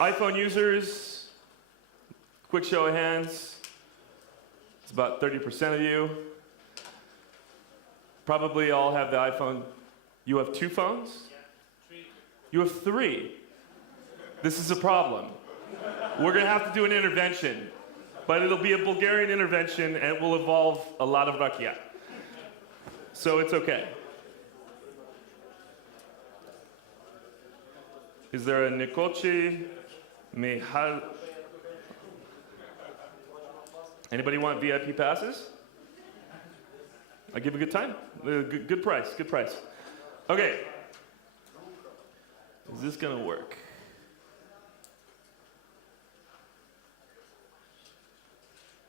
iPhone users, quick show of hands. It's about 30% of you. Probably all have the iPhone. You have 2 phones? Yeah, 3. You have 3. This is a problem. We're going to have to do an intervention. But it'll be a Bulgarian intervention, and it will involve a lot of rakia. So it's okay. Is there a Nikochi Mihal? Anybody want VIP passes? I give a good time. Good price. Good price. Okay. Is this gonna work?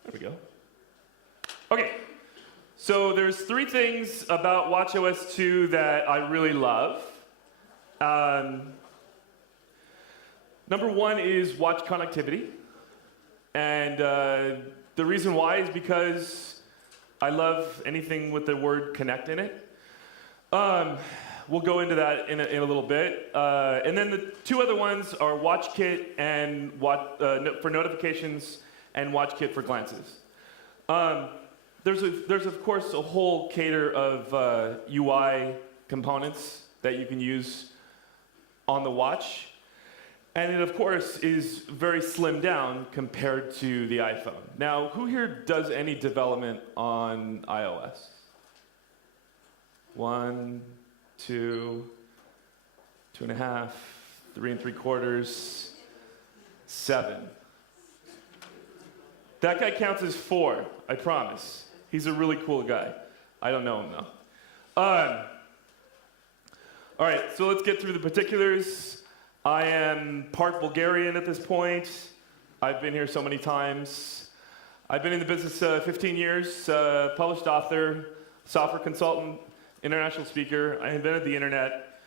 There we go. Okay. So there's 3 things about watchOS 2 that I really love. Number 1 is watch connectivity. And the reason why is because I love anything with the word connect in it. We'll go into that in a little bit. And then the 2 other ones are WatchKit and for notifications and WatchKit for glances. There's of course a whole cater of UI components that you can use on the watch. And it, of course, is very slimmed down compared to the iPhone. Now, who here does any development on iOS? 1, 2, 2.5, 3 3/4, 7. That guy counts as 4, I promise. He's a really cool guy. I don't know him, though. All right, so let's get through the particulars. I am part Bulgarian at this point. I've been here so many times. I've been in the business 15 years, published author, software consultant, international speaker. I invented the internet,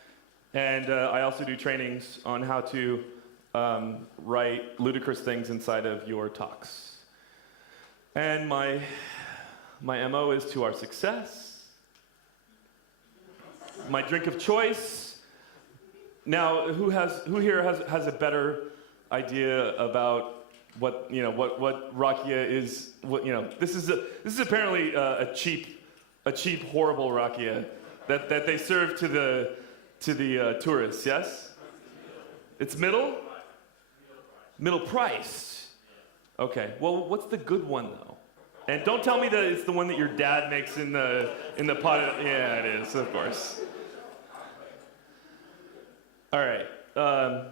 and I also do trainings on how to write ludicrous things inside of your talks. And my MO is to our success. My drink of choice. Now, who here has a better idea about what rakia is? This is apparently a cheap, horrible rakia that they serve to the tourists. Yes, it's middle price. Okay. Well, what's the good one though? And don't tell me that it's the one that your dad makes in the pot. Yeah, it is, of course. All right. I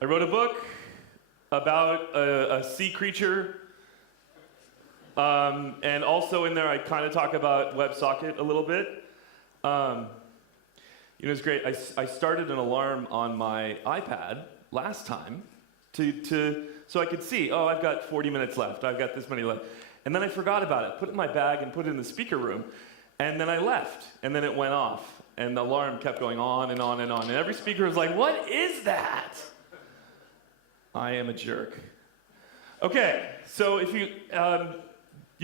wrote a book about a sea creature, and also in there I kind of talk about WebSocket a little bit. It's great. I started an alarm on my iPad last time so I could see, oh, I've got 40 minutes left. I've got this many left. And then I forgot about it, put it in my bag and put it in the speaker room. And then I left, and then it went off. And the alarm kept going on and on and on. And every speaker was like, what is that? I am a jerk. Okay, so if you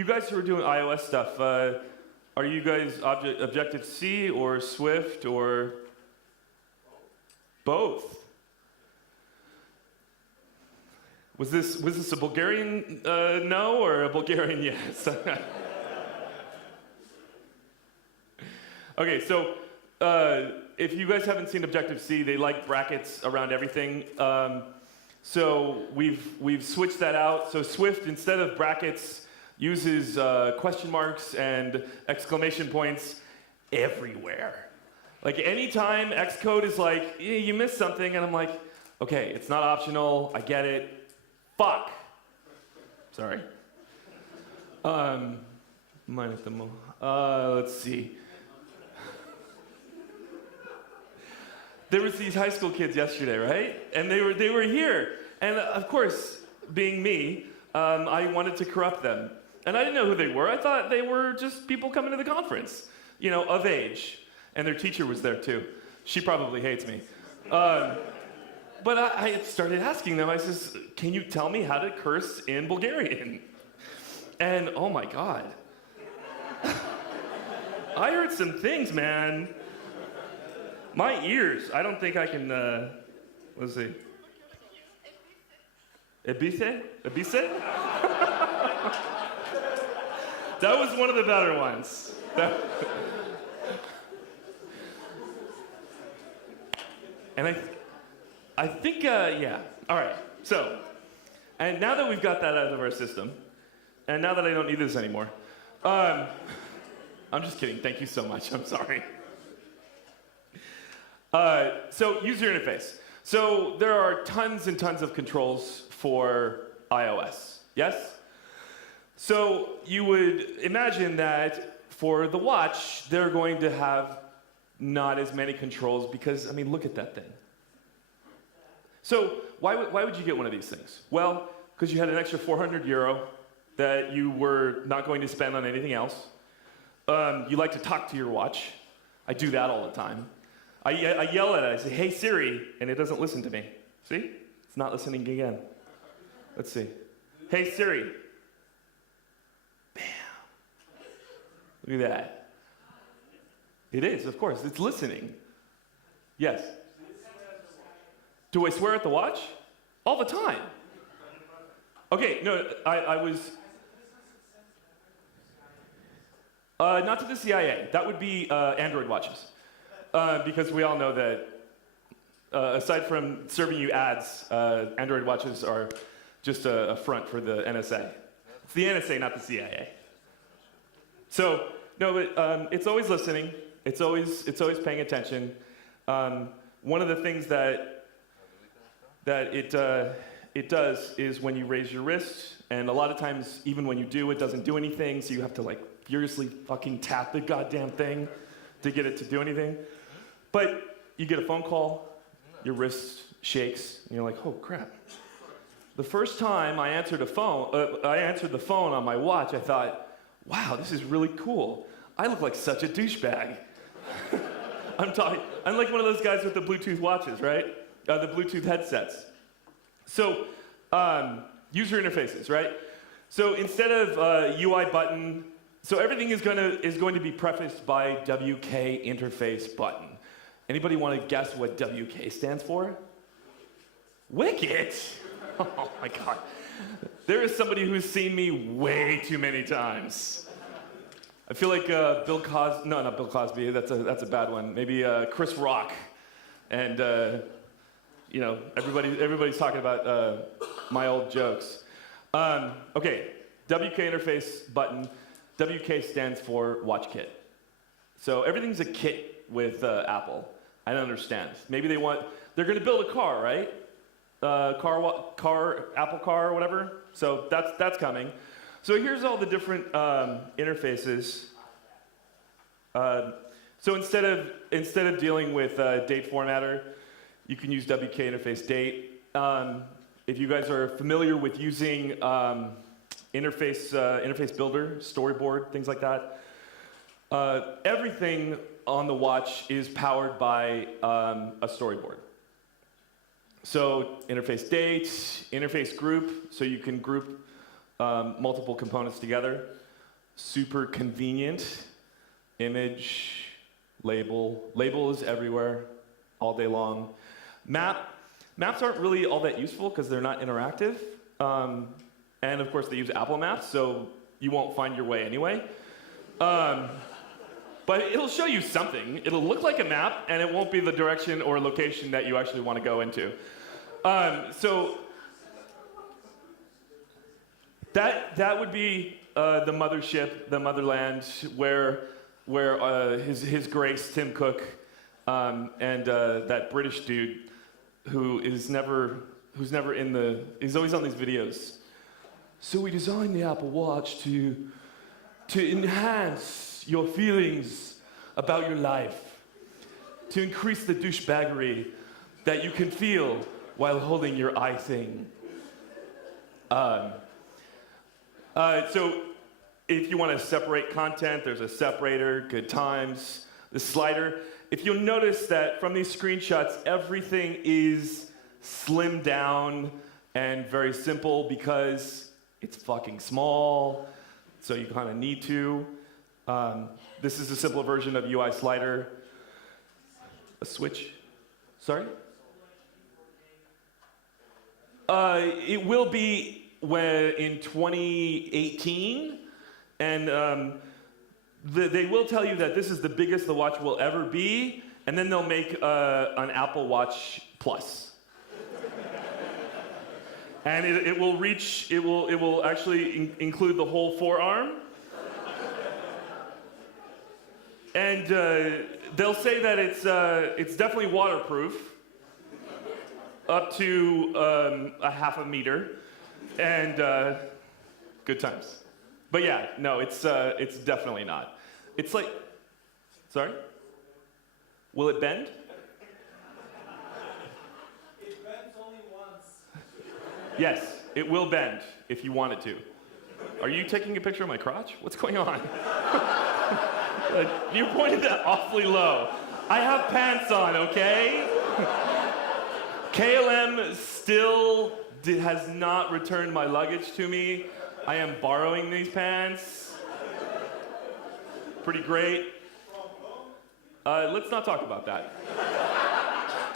guys who are doing iOS stuff, are you guys Objective-C or Swift or both? Was this a Bulgarian no or a Bulgarian yes? Okay, so if you guys haven't seen Objective-C, they like brackets around everything. So we've switched that out. So Swift, instead of brackets, uses question marks and exclamation points everywhere. Like anytime Xcode is like, you missed something, and I'm like, okay, it's not optional, I get it. Fuck. Sorry. Let's see. There was these high school kids yesterday, right? And they were here. And of course, being me, I wanted to corrupt them. And I didn't know who they were. I thought they were just people coming to the conference, of age. And their teacher was there too. She probably hates me. But I started asking them, I says, can you tell me how to curse in Bulgarian? And oh my God. I heard some things, man. My ears, I don't think I can Let's see. Ebise? Ebise? That was one of the better ones. And I think, yeah. All right. So, and now that we've got that out of our system, and now that I don't need this anymore, I'm just kidding. Thank you so much. I'm sorry. So, user interface. So, there are tons and tons of controls for iOS. Yes? So, you would imagine that for the watch, they're going to have not as many controls because, I mean, look at that thing. So, why would you get one of these things? Well, because you had an extra €400 that you were not going to spend on anything else. You like to talk to your watch. I do that all the time. I yell at it. I say, "Hey Siri," and it doesn't listen to me. See? It's not listening again. Let's see. "Hey Siri." Bam. Look at that. It is, of course. It's listening. Yes. Do I swear at the watch? All the time. Okay, no, I was... not to the CIA. That would be Android watches. Because we all know that, aside from serving you ads, Android watches are just a front for the NSA. It's the NSA, not the CIA. So, no, but it's always listening. It's always paying attention. One of the things that it does is when you raise your wrist, and a lot of times, even when you do, it doesn't do anything, so you have to like furiously fucking tap the goddamn thing to get it to do anything. But you get a phone call, your wrist shakes, and you're like, oh crap. The first time I answered the phone on my watch, I thought, wow, this is really cool. I look like such a douchebag. I'm like one of those guys with the Bluetooth watches, right? The Bluetooth headsets. So, user interfaces, right? So instead of UI button, so everything is going to be prefaced by WK interface button. Anybody want to guess what WK stands for? Wicked! Oh my God. There is somebody who's seen me way too many times. I feel like Bill Cosby, no, not Bill Cosby, that's a bad one. Maybe Chris Rock. And, you know, everybody's talking about my old jokes. Okay, WK interface button. WK stands for Watch Kit. So everything's a kit with Apple. I don't understand. Maybe they're going to build a car, right? Apple Car or whatever. So that's coming. So here's all the different interfaces. So instead of dealing with date formatter, you can use WK interface date. If you guys are familiar with using interface builder, storyboard, things like that, everything on the watch is powered by a storyboard. So interface date, interface group, so you can group multiple components together. Super convenient. Image, label. Label is everywhere, all day long. Maps aren't really all that useful because they're not interactive. And of course they use Apple Maps, so you won't find your way anyway. But it'll show you something. It'll look like a map, and it won't be the direction or location that you actually want to go into. So that would be the mothership, the motherland, where His Grace Tim Cook and that British dude who's always on these videos. So we designed the Apple Watch to enhance your feelings about your life, to increase the douchebaggery that you can feel while holding your iThing. So if you want to separate content, there's a separator, good times, the slider. If you'll notice that from these screenshots, everything is slimmed down and very simple because it's fucking small, so you kind of need to. This is a simple version of UI slider. A switch. Sorry? It will be in 2018, and they will tell you that this is the biggest the watch will ever be, and then they'll make an Apple Watch Plus. And it will reach, it will actually include the whole forearm. And they'll say that it's definitely waterproof, up to a half a meter, and good times. But yeah, no, it's definitely not. It's like, sorry? Will it bend? It bends only once. Yes, it will bend if you want it to. Are you taking a picture of my crotch? What's going on? You pointed that awfully low. I have pants on, okay? KLM still has not returned my luggage to me. I am borrowing these pants. Pretty great. Let's not talk about that.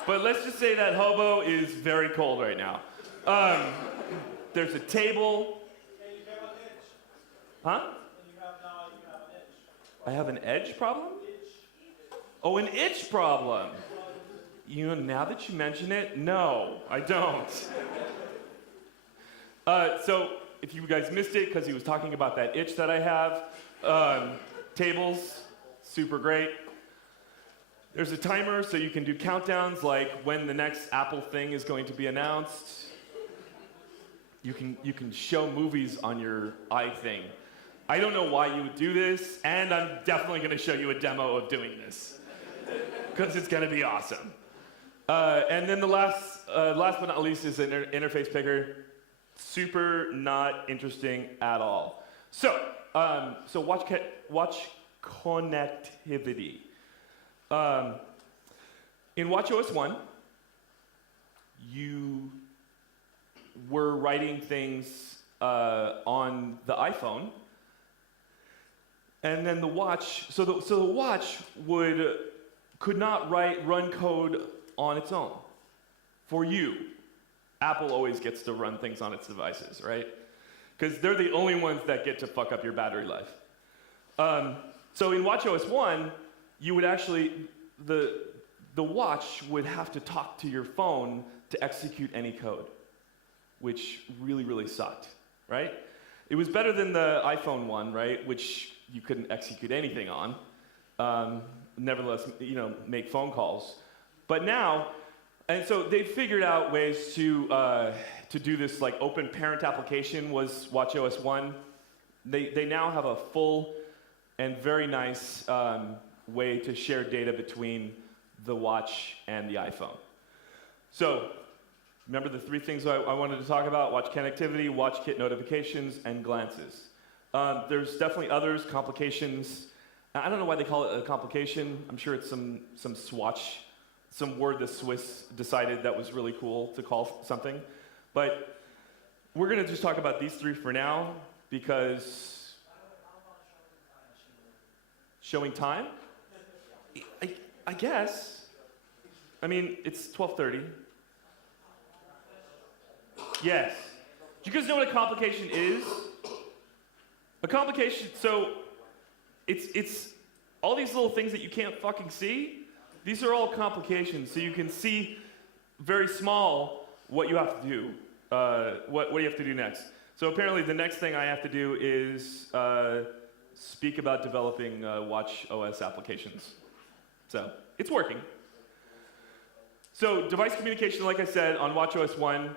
But let's just say that hobo is very cold right now. There's a table. And you have an itch. Huh? And you have an itch. I have an edge problem? Itch. Oh, an itch problem. You know, now that you mention it, no, I don't. So, if you guys missed it, because he was talking about that itch that I have, tables, super great. There's a timer, so you can do countdowns, like when the next Apple thing is going to be announced. You can show movies on your iThing. I don't know why you would do this, and I'm definitely going to show you a demo of doing this, because it's going to be awesome. And then the last but not least is an interface picker. Super not interesting at all. So watch connectivity. In watchOS 1, you were writing things on the iPhone, and then the watch. So the watch could not run code on its own. For you, Apple always gets to run things on its devices, right? Because they're the only ones that get to fuck up your battery life. So in watchOS 1, you would actually, the watch would have to talk to your phone to execute any code, which really, really sucked, right? It was better than the iPhone one, right, which you couldn't execute anything on. Nevertheless, make phone calls. But now, and so they figured out ways to do this, like open parent application was watchOS 1. They now have a full and very nice way to share data between the watch and the iPhone. So, remember the three things I wanted to talk about: watch connectivity, watch kit notifications, and glances. There's definitely others, complications. I don't know why they call it a complication. I'm sure it's some swatch, some word the Swiss decided that was really cool to call something. But we're going to just talk about these three for now, because showing time? I guess. I mean, it's 12:30. Yes. Do you guys know what a complication is? A complication, so it's all these little things that you can't fucking see. These are all complications, so you can see very small what you have to do, what you have to do next. So apparently the next thing I have to do is speak about developing watch OS applications. So it's working. So device communication, like I said, on watchOS 1,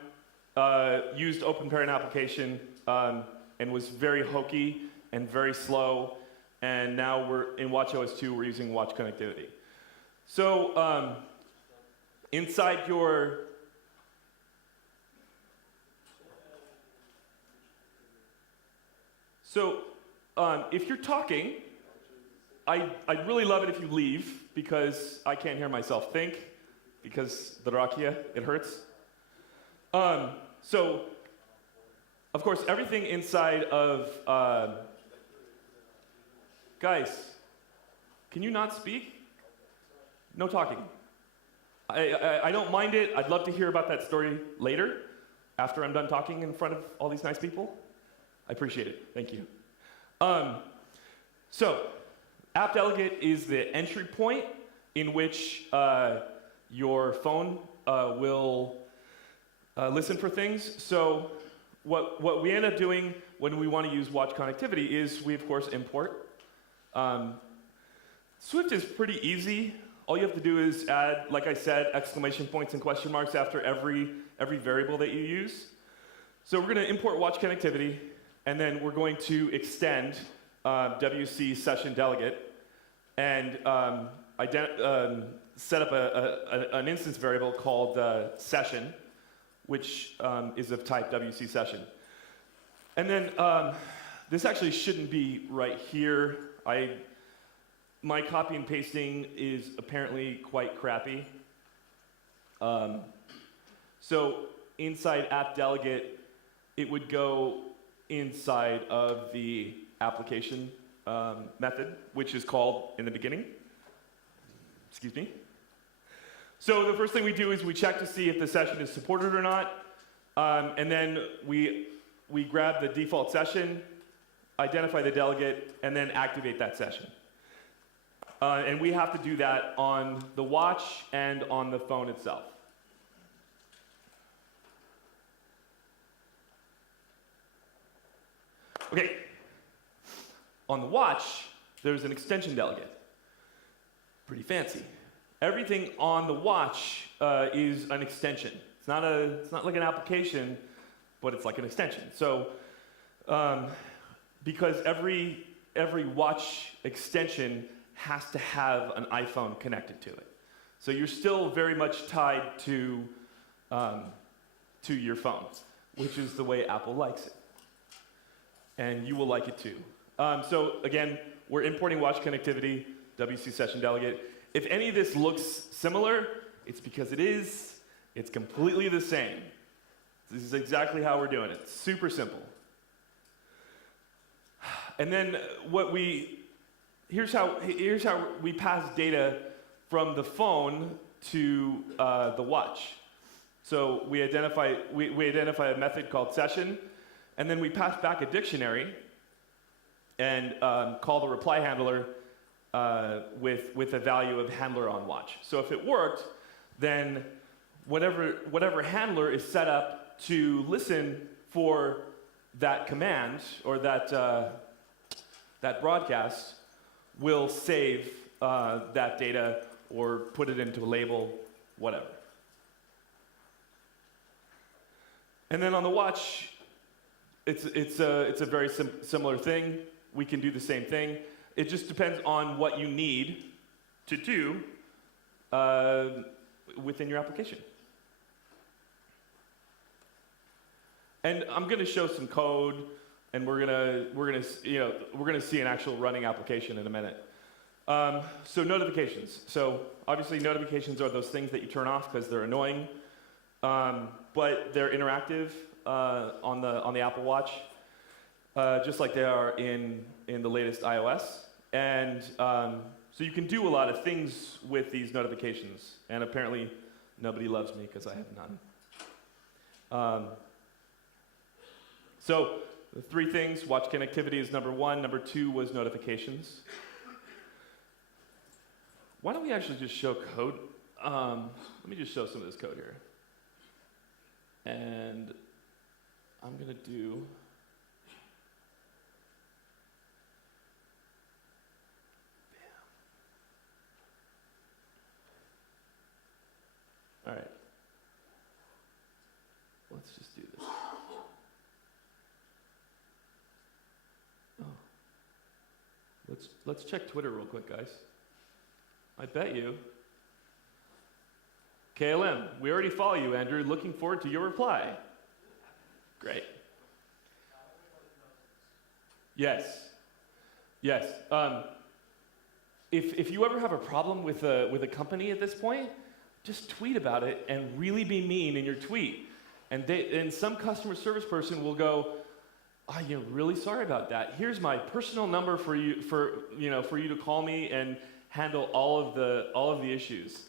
used open parent application and was very hokey and very slow. And now we're in watchOS 2, we're using watch connectivity. So inside your if you're talking, I'd really love it if you leave, because I can't hear myself think, because the rakia, it hurts. So, of course, everything inside of... guys, can you not speak? No talking. I don't mind it. I'd love to hear about that story later, after I'm done talking in front of all these nice people? I appreciate it. Thank you. So, App Delegate is the entry point in which your phone will listen for things. So, what we end up doing when we want to use watch connectivity is we, of course, import. Swift is pretty easy. All you have to do is add, like I said, exclamation points and question marks after every variable that you use. So we're going to import watch connectivity, and then we're going to extend WC session delegate and set up an instance variable called session, which is of type WC session. And then this actually shouldn't be right here. My copy and pasting is apparently quite crappy. So inside app delegate, it would go inside of the application method, which is called in the beginning. Excuse me. So the first thing we do is we check to see if the session is supported or not, and then we grab the default session, identify the delegate, and then activate that session. And we have to do that on the watch and on the phone itself. Okay. On the watch, there's an extension delegate. Pretty fancy. Everything on the watch is an extension. It's not like an application, but it's like an extension. So, because every watch extension has to have an iPhone connected to it. So you're still very much tied to your phone, which is the way Apple likes it. And you will like it too. So again, we're importing watch connectivity, WC session delegate. If any of this looks similar, it's because it is. It's completely the same. This is exactly how we're doing it. Super simple. And then here's how we pass data from the phone to the watch. So we identify a method called session, and then we pass back a dictionary and call the reply handler with a value of handler on watch. So if it worked, then whatever handler is set up to listen for that command or that broadcast will save that data or put it into a label, whatever. And then on the watch, it's a very similar thing. We can do the same thing. It just depends on what you need to do within your application. And I'm going to show some code, and we're gonna see an actual running application in a minute. So notifications. So obviously notifications are those things that you turn off because they're annoying, but they're interactive on the Apple Watch, just like they are in the latest iOS. And so you can do a lot of things with these notifications. And apparently nobody loves me because I have none. So the three things: watch connectivity is number one. Number two was notifications. Why don't we actually just show code? Let me just show some of this code here. And I'm going to do... All right. Let's just do this. Oh. Let's check Twitter real quick, guys. I bet you. KLM, we already follow you, Andrew. Looking forward to your reply. Great. Yes. Yes. If you ever have a problem with a company at this point, just tweet about it and really be mean in your tweet. And some customer service person will go, "I'm really sorry about that. Here's my personal number for you to call me and handle all of the issues."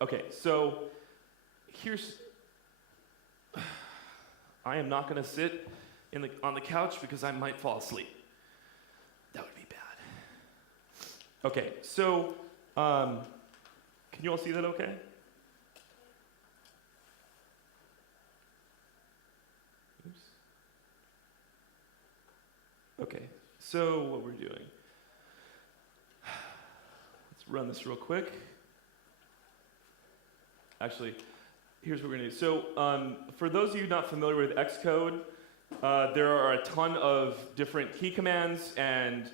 Okay, so here's I am not going to sit on the couch because I might fall asleep. That would be bad. Okay, so can you all see that okay? Oops. Okay, so what we're doing. Let's run this real quick. Actually, here's what we're going to do. So for those of you not familiar with Xcode, there are a ton of different key commands, and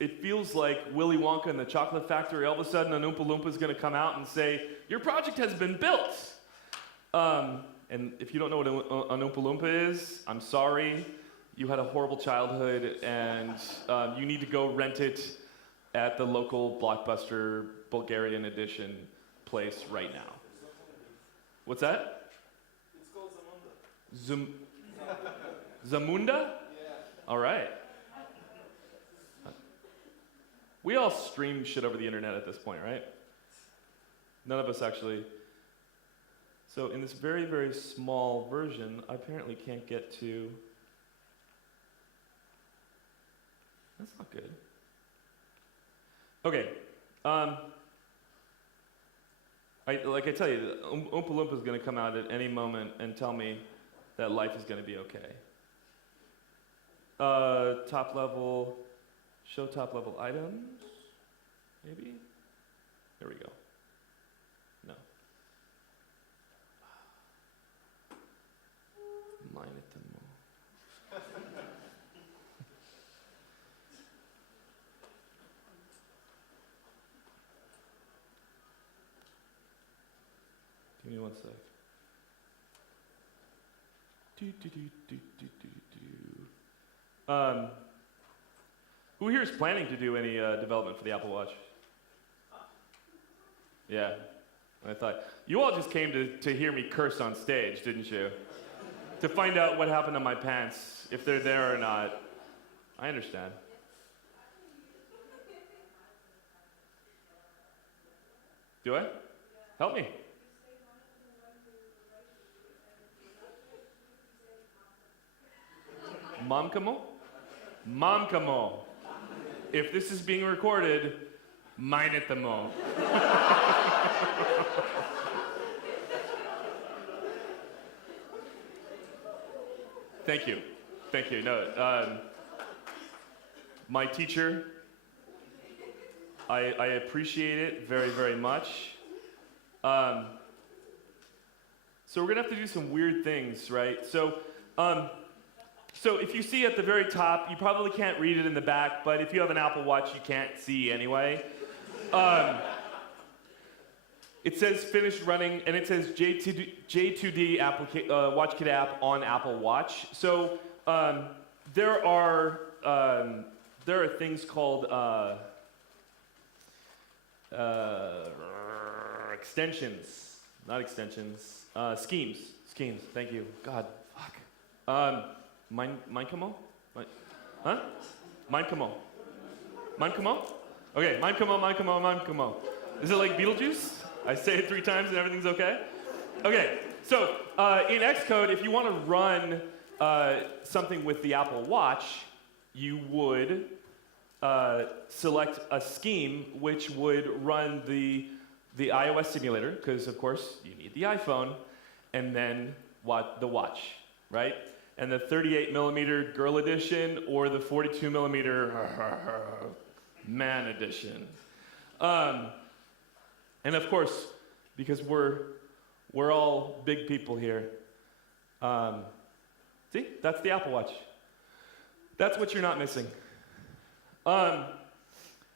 it feels like Willy Wonka and the Chocolate Factory. All of a sudden, an Oompa Loompa is going to come out and say, your project has been built. And if you don't know what an Oompa Loompa is, I'm sorry. You had a horrible childhood, and you need to go rent it at the local Blockbuster Bulgarian edition place right now. What's that? It's called Zamunda. Zamunda? Yeah. All right. We all stream shit over the internet at this point, right? None of us actually. So in this very, very small version, I apparently can't get to... That's not good. Okay. Like I tell you, Oompa Loompa is going to come out at any moment and tell me that life is going to be okay. Top level, show top level items, maybe? There we go. No. Mine at the moment. Give me one sec. Who here is planning to do any development for the Apple Watch? Yeah, I thought. You all just came to hear me curse on stage, didn't you? To find out what happened to my pants, if they're there or not. I understand. Do I? Help me. Mamkamo? Mamkamo. If this is being recorded, mine at the mo. Thank you. Thank you. No, my teacher, I appreciate it very, very much. So we're gonna have to do some weird things, right? So if you see at the very top, you probably can't read it in the back, but if you have an Apple Watch, you can't see anyway. It says finished running, and it says J2D WatchKit app on Apple Watch. So there are things called extensions, not extensions, schemes. Schemes. Thank you. God, fuck. Mindcamo? Huh? Mindcamo. Mindcamo? Okay, Mindcamo. Is it like Beetlejuice? I say it 3 times and everything's okay? Okay, so in Xcode, if you want to run something with the Apple Watch, you would select a scheme which would run the iOS simulator, because of course you need the iPhone, and then the watch, right? And the 38mm girl edition or the 42mm man edition. And of course, because we're all big people here. See, that's the Apple Watch. That's what you're not missing.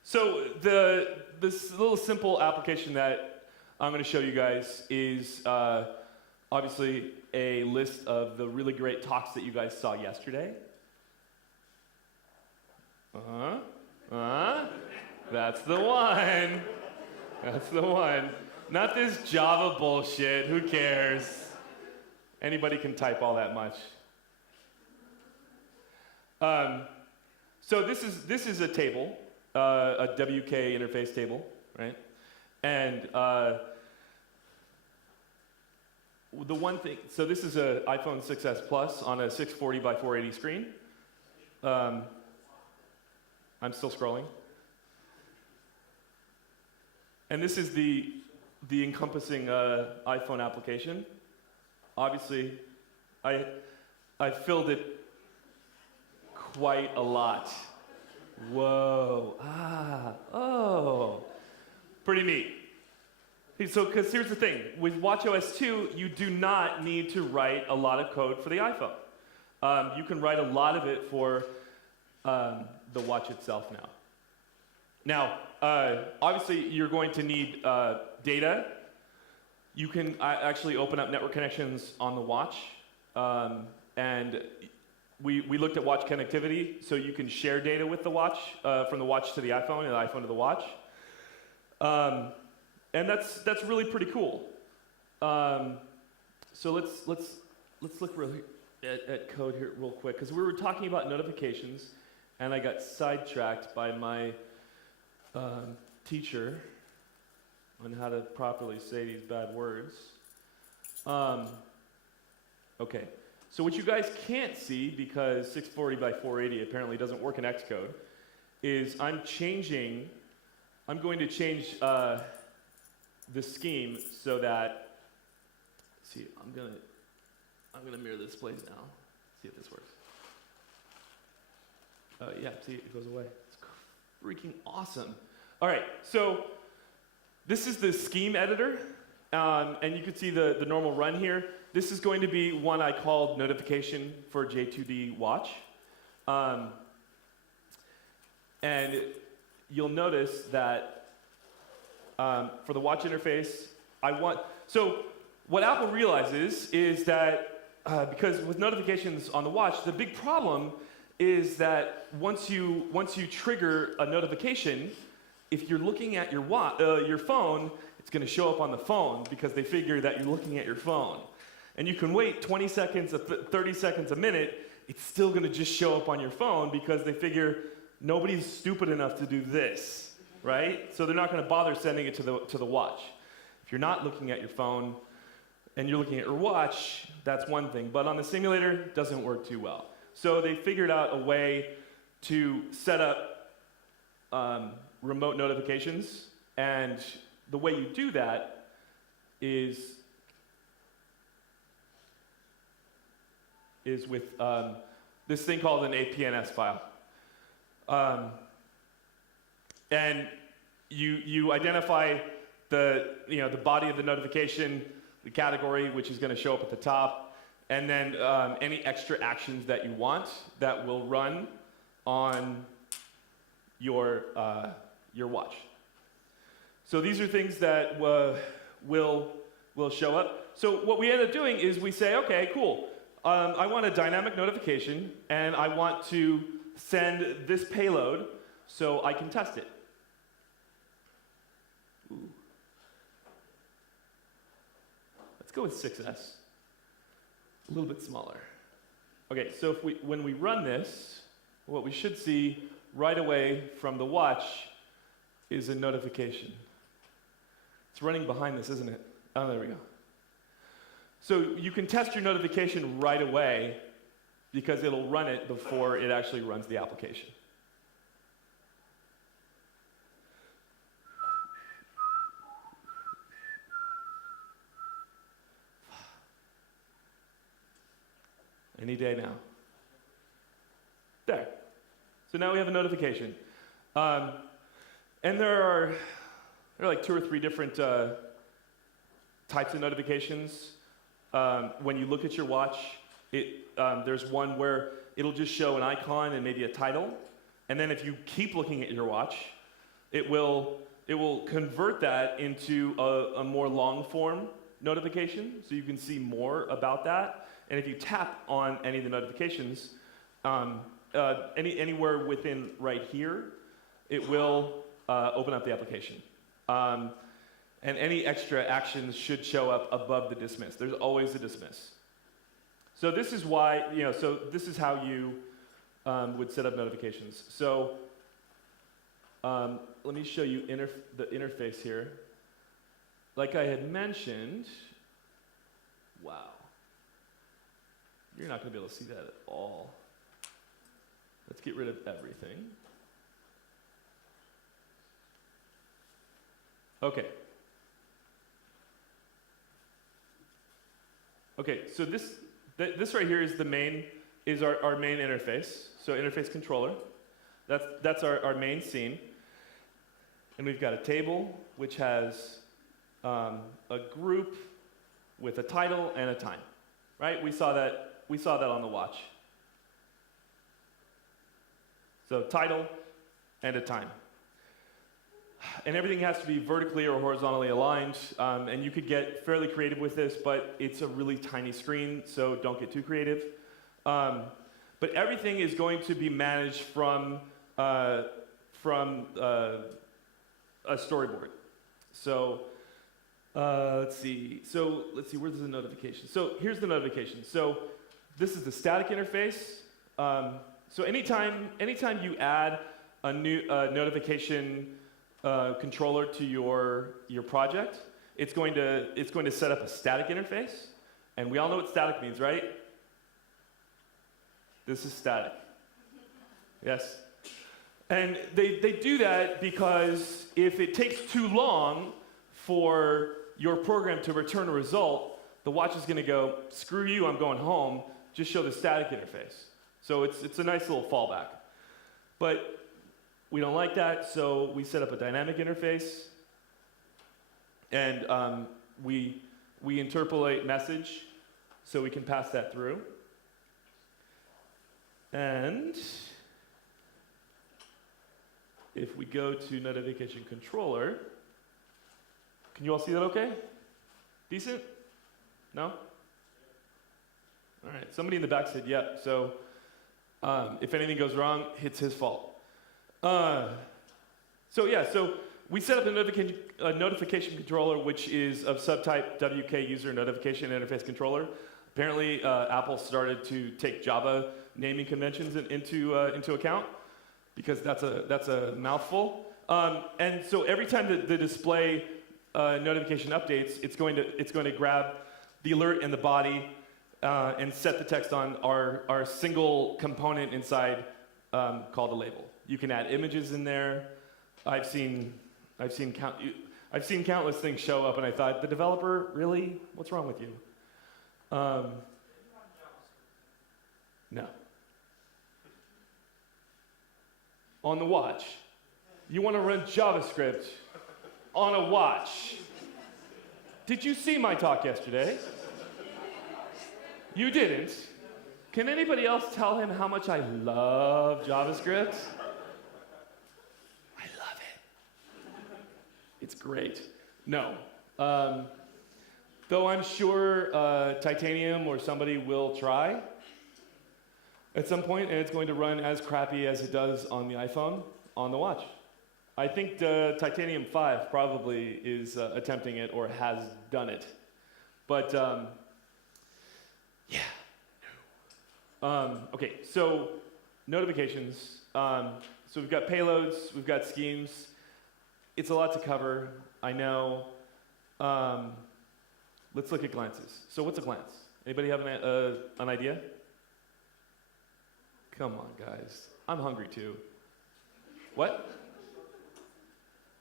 So this little simple application that I'm going to show you guys is obviously a list of the really great talks that you guys saw yesterday. That's the one. That's the one. Not this Java bullshit. Who cares? Anybody can type all that much. So this is a table, a WK interface table, right? And the one thing, so this is an iPhone 6s Plus on a 640 by 480 screen. I'm still scrolling. And this is the encompassing iPhone application. Obviously, I filled it quite a lot. Whoa, oh, pretty neat. So, because here's the thing, with watchOS 2, you do not need to write a lot of code for the iPhone. You can write a lot of it for the watch itself now. Now, obviously, you're going to need data. You can actually open up network connections on the watch. And we looked at watch connectivity, so you can share data with the watch, from the watch to the iPhone and the iPhone to the watch. And that's really pretty cool. So let's look really at code here real quick, because we were talking about notifications, and I got sidetracked by my teacher on how to properly say these bad words. Okay, so what you guys can't see, because 640 by 480 apparently doesn't work in Xcode, is I'm going to change the scheme so that, see, I'm gonna mirror this place now. See if this works. Yeah, see, it goes away. It's freaking awesome. All right, so this is the scheme editor, and you can see the normal run here. This is going to be one I called notification for J2D watch. And you'll notice that for the watch interface, so what Apple realizes is that because with notifications on the watch, the big problem is that once you trigger a notification, if you're looking at your phone, it's going to show up on the phone because they figure that you're looking at your phone. And you can wait 20 seconds, 30 seconds, a minute, it's still going to just show up on your phone because they figure nobody's stupid enough to do this, right? So they're not going to bother sending it to the watch. If you're not looking at your phone and you're looking at your watch, that's one thing. But on the simulator, it doesn't work too well. So they figured out a way to set up remote notifications, and the way you do that is with this thing called an APNS file. And you identify the body of the notification, the category, which is going to show up at the top, and then any extra actions that you want that will run on your watch. So these are things that will show up. So what we end up doing is we say, okay, cool. I want a dynamic notification, and I want to send this payload so I can test it. Ooh. Let's go with 6S. A little bit smaller. Okay, so when we run this, what we should see right away from the watch is a notification. It's running behind this, isn't it? Oh, there we go. So you can test your notification right away because it'll run it before it actually runs the application. Any day now. There. So now we have a notification. And there are like 2 or 3 different types of notifications. When you look at your watch, there's one where it'll just show an icon and maybe a title. And then if you keep looking at your watch, it will convert that into a more long form notification, so you can see more about that. And if you tap on any of the notifications, anywhere within right here, it will open up the application. And any extra actions should show up above the dismiss. There's always a dismiss. So this is why, so this is how you would set up notifications. So let me show you the interface here. Like I had mentioned, Wow. You're not going to be able to see that at all. Let's get rid of everything. Okay. Okay, so this right here is our main interface. So interface controller. That's our main scene. And we've got a table which has a group with a title and a time. Right? We saw that on the watch. So title and a time. And everything has to be vertically or horizontally aligned, and you could get fairly creative with this, but it's a really tiny screen, so don't get too creative. But everything is going to be managed from a storyboard. So let's see. Where's the notification? So here's the notification. So this is the static interface. So anytime you add a new notification controller to your project, it's going to set up a static interface, and we all know what static means, right? This is static. Yes. And they do that because if it takes too long for your program to return a result, the watch is going to go, screw you, I'm going home, just show the static interface. So it's a nice little fallback. But we don't like that, so we set up a dynamic interface, and we interpolate message so we can pass that through. And if we go to notification controller, can you all see that okay? Decent? No? All right, somebody in the back said yep, so if anything goes wrong, it's his fault. So we set up a notification controller, which is of subtype WK user notification interface controller. Apparently, Apple started to take Java naming conventions into account, because that's a mouthful. And so every time the display notification updates, it's going to grab the alert and the body and set the text on our single component inside called a label. You can add images in there. I've seen countless things show up, and I thought, the developer, really? What's wrong with you? No. On the watch. You want to run JavaScript on a watch. Did you see my talk yesterday? You didn't. Can anybody else tell him how much I love JavaScript? I love it. It's great. No. Though I'm sure Titanium or somebody will try at some point, and it's going to run as crappy as it does on the iPhone on the watch. I think the Titanium 5 probably is attempting it or has done it. But, yeah. Okay, so notifications. So we've got payloads, we've got schemes. It's a lot to cover, I know. Let's look at glances. So what's a glance? Anybody have an idea? Come on, guys. I'm hungry too. What?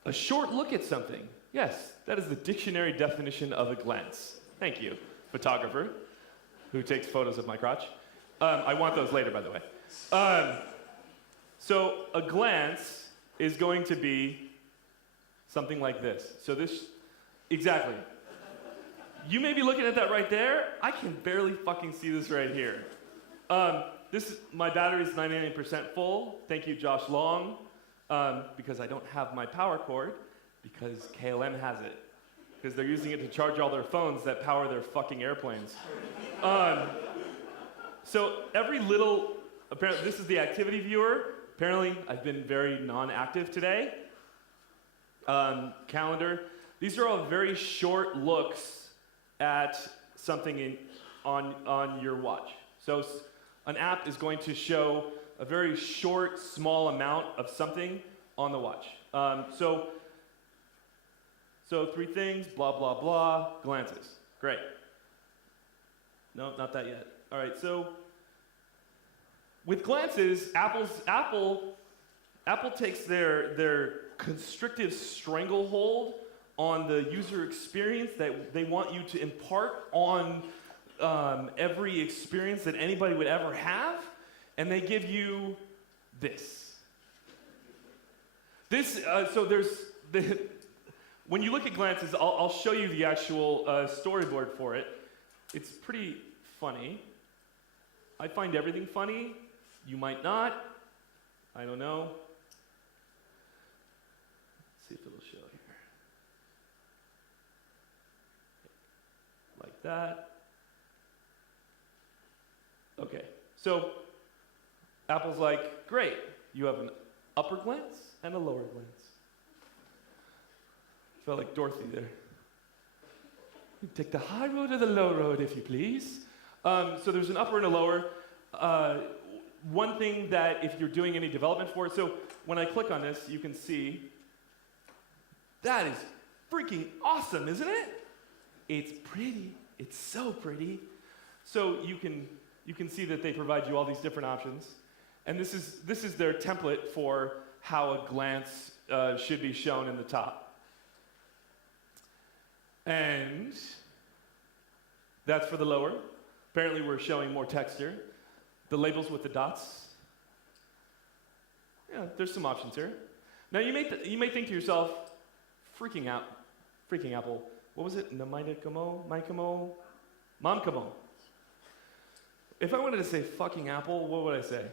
A short look at something. Yes, that is the dictionary definition of a glance. Thank you, photographer, who takes photos of my crotch. I want those later, by the way. So a glance is going to be something like this. So this, exactly. You may be looking at that right there. I can barely fucking see this right here. My battery is 99% full. Thank you, Josh Long, because I don't have my power cord, because KLM has it. Because they're using it to charge all their phones that power their fucking airplanes. So every little, apparently this is the activity viewer. Apparently I've been very non-active today. Calendar. These are all very short looks at something on your watch. So an app is going to show a very short, small amount of something on the watch. So three things, blah, blah, blah, glances. Great. No, not that yet. All right, so with glances, Apple takes their constrictive stranglehold on the user experience that they want you to impart on every experience that anybody would ever have, and they give you this. So there's when you look at glances, I'll show you the actual storyboard for it. It's pretty funny. I find everything funny. You might not. I don't know. Let's see if it'll show here. Like that. Okay, so Apple's like, great, you have an upper glance and a lower glance. Felt like Dorothy there. Take the high road or the low road, if you please. So there's an upper and a lower. One thing that if you're doing any development for it, so when I click on this, you can see, that is freaking awesome, isn't it? It's pretty, it's so pretty. So you can see that they provide you all these different options. And this is their template for how a glance should be shown in the top. And that's for the lower. Apparently we're showing more texture. The labels with the dots. Yeah, there's some options here. Now you may think to yourself, freaking Apple. What was it? Maikamo? Mamkamo. If I wanted to say fucking Apple, what would I say?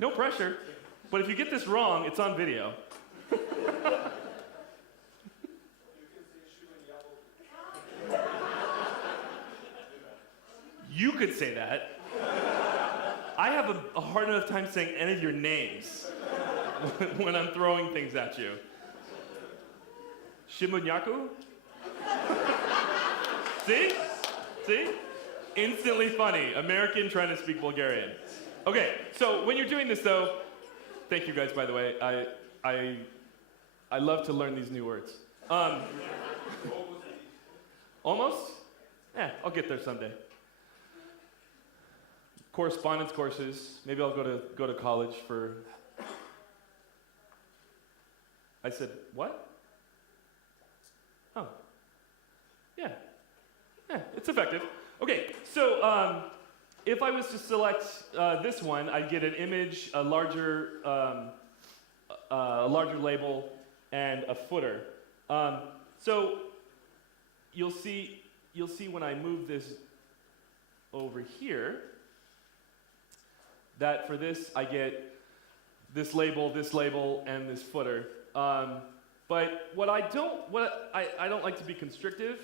No pressure. But if you get this wrong, it's on video. You could say that. I have a hard enough time saying any of your names when I'm throwing things at you. Shimunyaku? See? Instantly funny. American trying to speak Bulgarian. Okay, so when you're doing this though, thank you guys by the way. I love to learn these new words. Almost? Yeah, I'll get there someday. Correspondence courses. Maybe I'll go to college for. I said, what? Oh. Yeah, it's effective. Okay, so if I was to select this one, I'd get an image, a larger label, and a footer. So you'll see when I move this over here that for this I get this label, and this footer. But what I don't like to be constricted.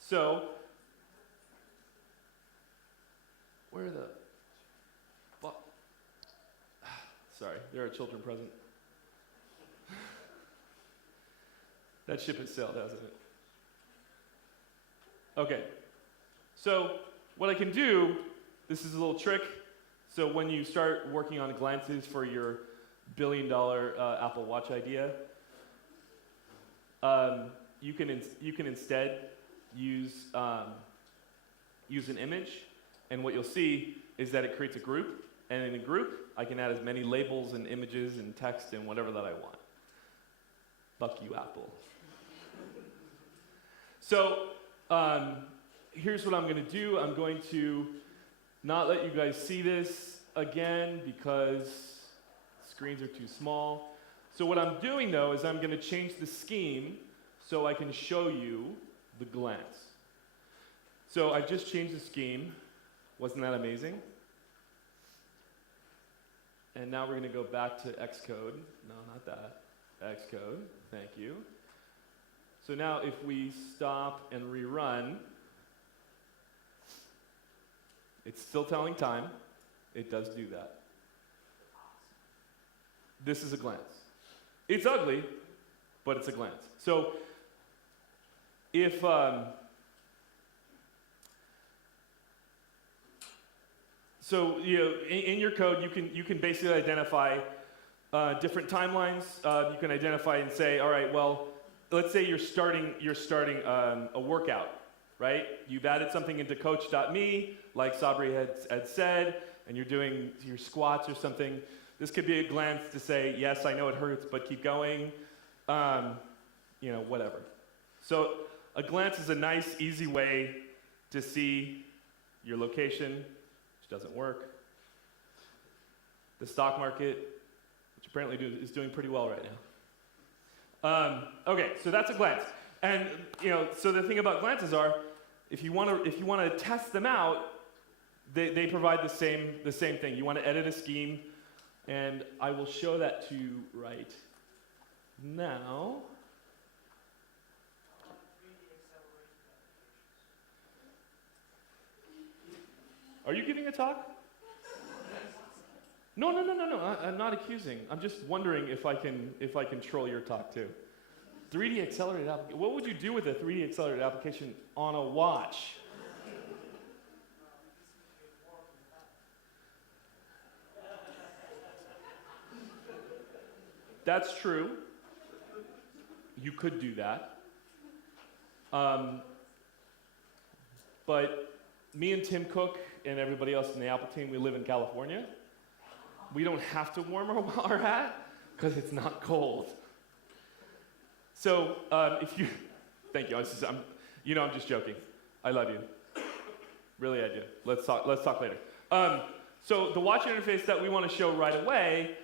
So, where the fuck? Sorry, there are children present. That ship has sailed, hasn't it? Okay. So, what I can do, this is a little trick. So when you start working on glances for your billion-dollar Apple Watch idea, you can instead use an image, and what you'll see is that it creates a group, and in a group, I can add as many labels and images and text and whatever that I want. Fuck you, Apple. So here's what I'm going to do. I'm going to not let you guys see this again because screens are too small. So what I'm doing though is I'm going to change the scheme so I can show you the glance. So I just changed the scheme. Wasn't that amazing? And now we're going to go back to Xcode. No, not that. Xcode. Thank you. So now if we stop and rerun, it's still telling time. It does do that. This is a glance. It's ugly, but it's a glance. So if in your code you can basically identify different timelines. You can identify and say, all right, well, let's say you're starting a workout, right? You've added something into coach.me, like Sabri had said, and you're doing your squats or something. This could be a glance to say, yes, I know it hurts, but keep going. Whatever. So a glance is a nice, easy way to see your location, which doesn't work. The stock market, which apparently is doing pretty well right now. Okay, so that's a glance. And so the thing about glances are, if you want to test them out, they provide the same thing. You want to edit a scheme, and I will show that to you right now. Are you giving a talk? No. I'm not accusing. I'm just wondering if I can troll your talk too. 3D accelerated application. What would you do with a 3D accelerated application on a watch? That's true. You could do that. But me and Tim Cook and everybody else in the Apple team, we live in California. We don't have to warm our hat because it's not cold. So thank you. I'm just joking. I love you. Really, I do. Let's talk later. So the watch interface that we want to show right away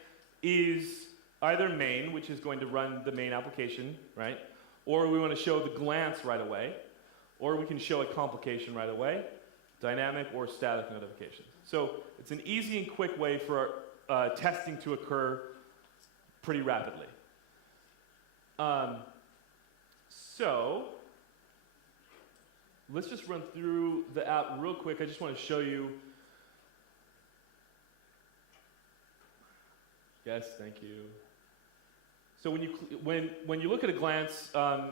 is either main, which is going to run the main application, right? Or we want to show the glance right away, or we can show a complication right away, dynamic or static notification. So it's an easy and quick way for testing to occur pretty rapidly. So let's just run through the app real quick. I just want to show you. Yes, thank you. So when you look at a glance,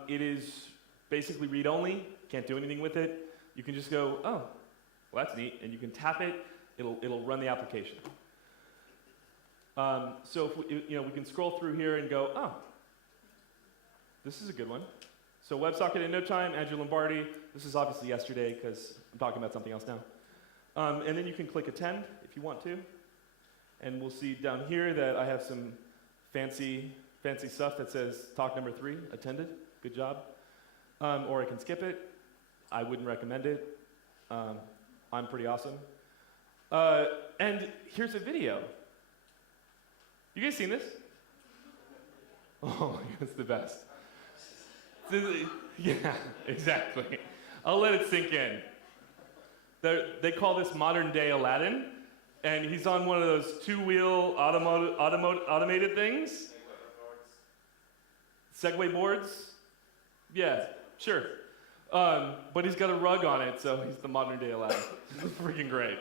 it is basically read-only. Can't do anything with it. You can just go, oh, well, that's neat, and you can tap it. It'll run the application. So if we can scroll through here and go, oh, this is a good one. So WebSocket in no time, Andrew Lombardi. This is obviously yesterday because I'm talking about something else now. And then you can click attend if you want to. And we'll see down here that I have some fancy stuff that says talk number 3, attended. Good job. Or I can skip it. I wouldn't recommend it. I'm pretty awesome. And here's a video. You guys seen this? Oh, it's the best. Yeah, exactly. I'll let it sink in. They call this modern day Aladdin, and he's on one of those 2-wheel automated things. Segway boards? Yeah, sure. But he's got a rug on it, so he's the modern day Aladdin. It's freaking great.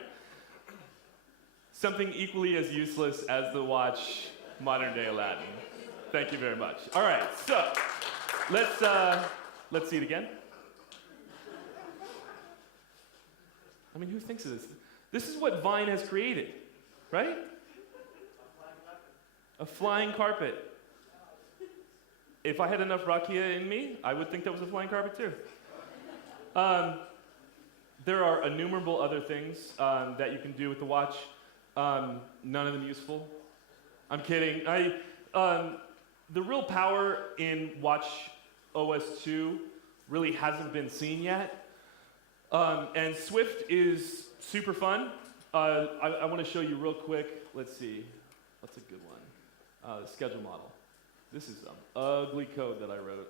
Something equally as useless as the watch modern day Aladdin. Thank you very much. All right, so let's see it again. I mean, who thinks of this? This is what Vine has created, right? A flying carpet. If I had enough rakia in me, I would think that was a flying carpet too. There are innumerable other things that you can do with the watch. None of them useful. I'm kidding. The real power in Watch OS 2 really hasn't been seen yet. And Swift is super fun. I want to show you real quick. Let's see. What's a good one? The schedule model. This is some ugly code that I wrote.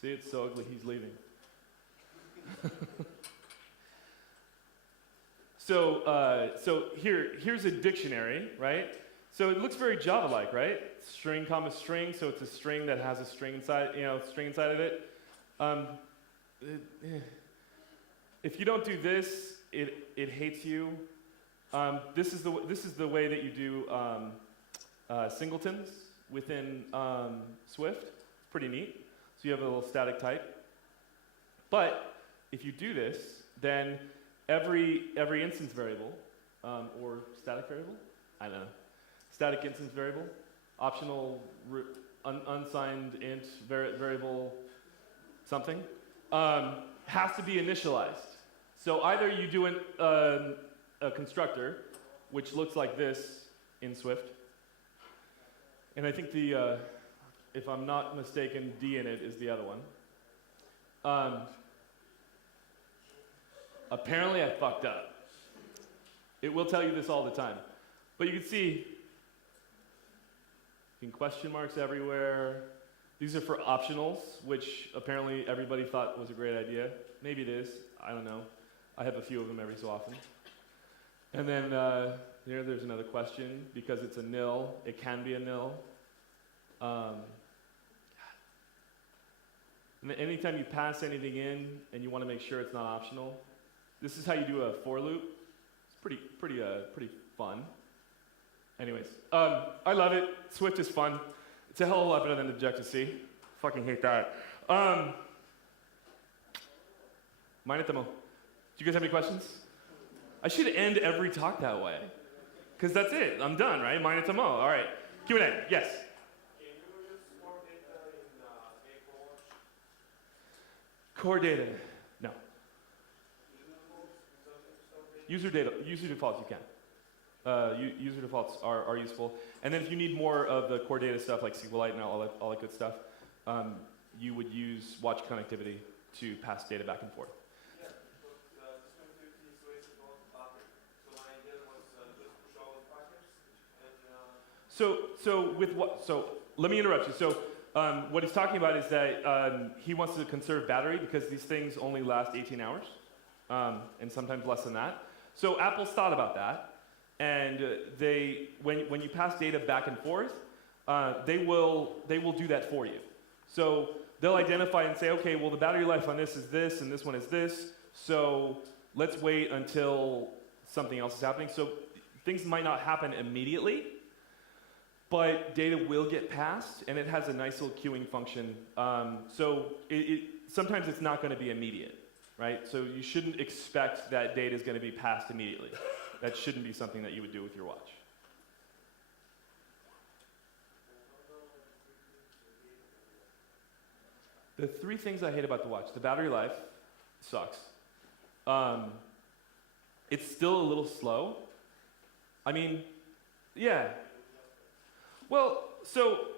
See, it's so ugly, he's leaving. So here's a dictionary, right? So it looks very Java-like, right? String, comma, string. So it's a string that has a string inside, string inside of it. If you don't do this, it hates you. This is the way that you do singletons within Swift. It's pretty neat. So you have a little static type. But if you do this, then every instance variable, or static variable, I don't know, static instance variable, optional unsigned int variable something, has to be initialized. So either you do a constructor, which looks like this in Swift, and I think the, if I'm not mistaken, D in it is the other one. Apparently I fucked up. It will tell you this all the time. But you can see, question marks everywhere. These are for optionals, which apparently everybody thought was a great idea. Maybe it is, I don't know. I have a few of them every so often. And then there's another question. Because it's a nil, it can be a nil. And then anytime you pass anything in and you want to make sure it's not optional, this is how you do a for loop. It's pretty fun. Anyways, I love it. Swift is fun. It's a hell of a lot better than Objective-C. Fucking hate that. Mine at the mo. Do you guys have any questions? I should end every talk that way. Because that's it. I'm done, right? Mine at the mo. All right. Q&A. Yes? Can you use core data in Core data. No. User defaults you can. User defaults are useful. And then if you need more of the core data stuff like SQLite and all that good stuff, you would use watch connectivity to pass data back and forth. Yeah, but this connectivity is wasted on the packet. So my idea was just push all the packets and So let me interrupt you. So what he's talking about is that he wants to conserve battery because these things only last 18 hours, and sometimes less than that. So Apple's thought about that. And when you pass data back and forth, they will do that for you. So they'll identify and say, okay, well the battery life on this is this, and this one is this. So let's wait until something else is happening. So things might not happen immediately, but data will get passed, and it has a nice little queuing function. So sometimes it's not going to be immediate, right? So you shouldn't expect that data is going to be passed immediately. That shouldn't be something that you would do with your watch. The three things I hate about the watch. The battery life sucks. It's still a little slow. I mean, yeah. Well, so,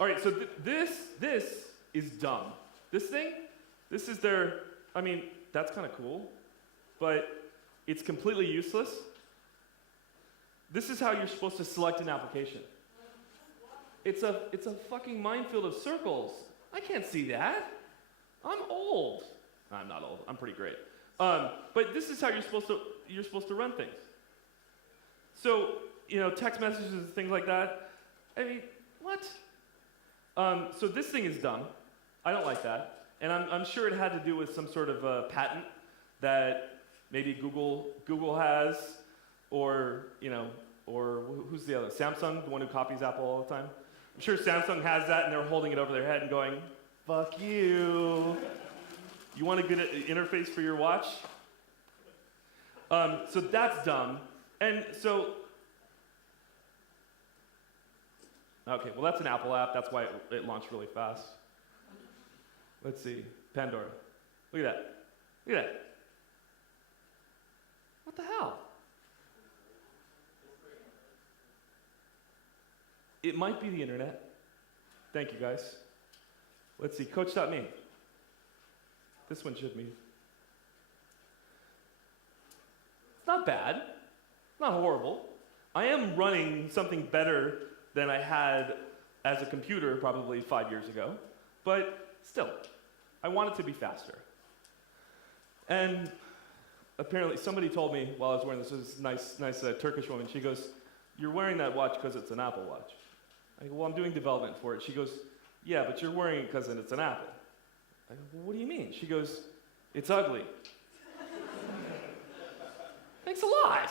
all right, so this is dumb. This is their, I mean, that's kind of cool, but it's completely useless. This is how you're supposed to select an application. It's a fucking minefield of circles. I can't see that. I'm old. I'm not old. I'm pretty great. But this is how you're supposed to run things. So, text messages and things like that. I mean, what? So this thing is dumb. I don't like that. And I'm sure it had to do with some sort of patent that maybe Google has, or who's the other? Samsung, the one who copies Apple all the time. I'm sure Samsung has that, and they're holding it over their head and going, "Fuck you! You want a good interface for your watch?" So that's dumb, and so. Okay, well that's an Apple app. That's why it launched really fast. Let's see, Pandora. Look at that. Look at that. What the hell? It might be the internet. Thank you, guys. Let's see, Coach.me. This one should be. It's not bad. Not horrible. I am running something better than I had as a computer probably 5 years ago. But still, I want it to be faster. And apparently, somebody told me while I was wearing this nice Turkish woman, she goes, "You're wearing that watch because it's an Apple Watch." I go, "Well, I'm doing development for it." She goes, "Yeah, but you're wearing it because it's an Apple." I go, "Well, what do you mean?" She goes, "It's ugly." Thanks a lot.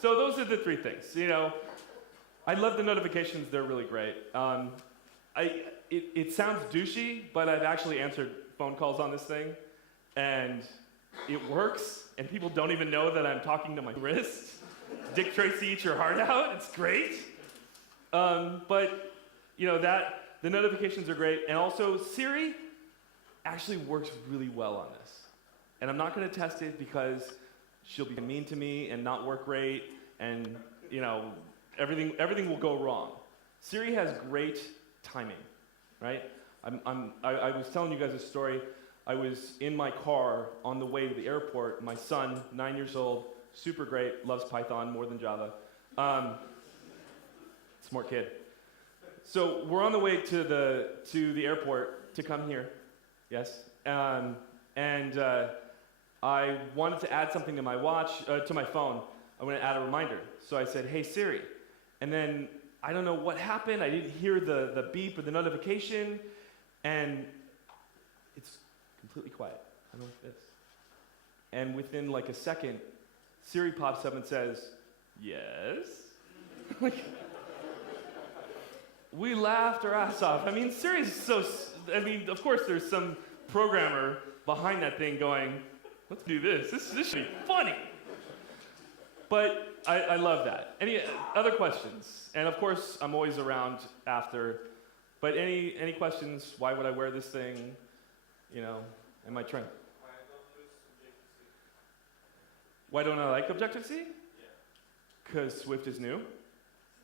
So those are the three things. I love the notifications. They're really great. It sounds douchey, but I've actually answered phone calls on this thing, and it works, and people don't even know that I'm talking to my wrist. Dick Tracy, eat your heart out. It's great. But the notifications are great, and also Siri actually works really well on this. And I'm not going to test it because she'll be mean to me and not work great, and everything will go wrong. Siri has great timing, right? I was telling you guys a story. I was in my car on the way to the airport. My son, 9 years old, super great, loves Python more than Java. Smart kid. So we're on the way to the airport to come here. Yes. I wanted to add something to my watch, to my phone. I want to add a reminder. So I said, "Hey Siri," and then I don't know what happened. I didn't hear the beep or the notification, and it's completely quiet. I don't like this. And within like a second, Siri pops up and says, "Yes." We laughed our ass off. I mean, Siri's so. Of course, there's some programmer behind that thing going, "Let's do this. This should be funny." But I love that. Any other questions? And of course, I'm always around after. But any questions? Why would I wear this thing? Am I trying? Why don't I like Objective-C? Yeah. Because Swift is new,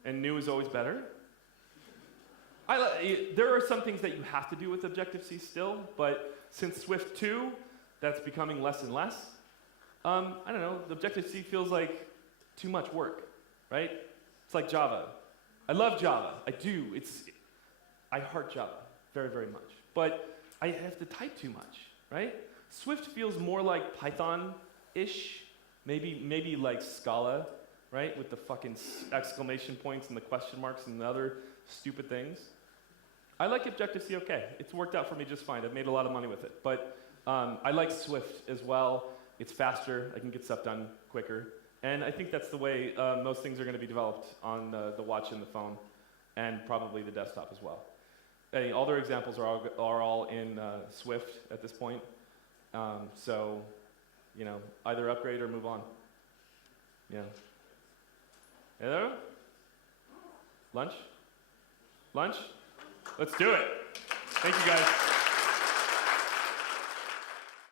and new is always better. There are some things that you have to do with Objective-C still, but since Swift 2, that's becoming less and less. I don't know, Objective-C feels like too much work, right? It's like Java. I love Java, I do. I heart Java very, very much. But I have to type too much, right? Swift feels more like Python-ish, maybe like Scala, right? With the fucking exclamation points and the question marks and the other stupid things. I like Objective-C okay. It's worked out for me just fine. I've made a lot of money with it. But I like Swift as well. It's faster. I can get stuff done quicker. And I think that's the way most things are going to be developed on the watch and the phone, and probably the desktop as well. All their examples are all in Swift at this point. So, either upgrade or move on. Yeah. Hello? Lunch? Lunch? Let's do it. Thank you, guys.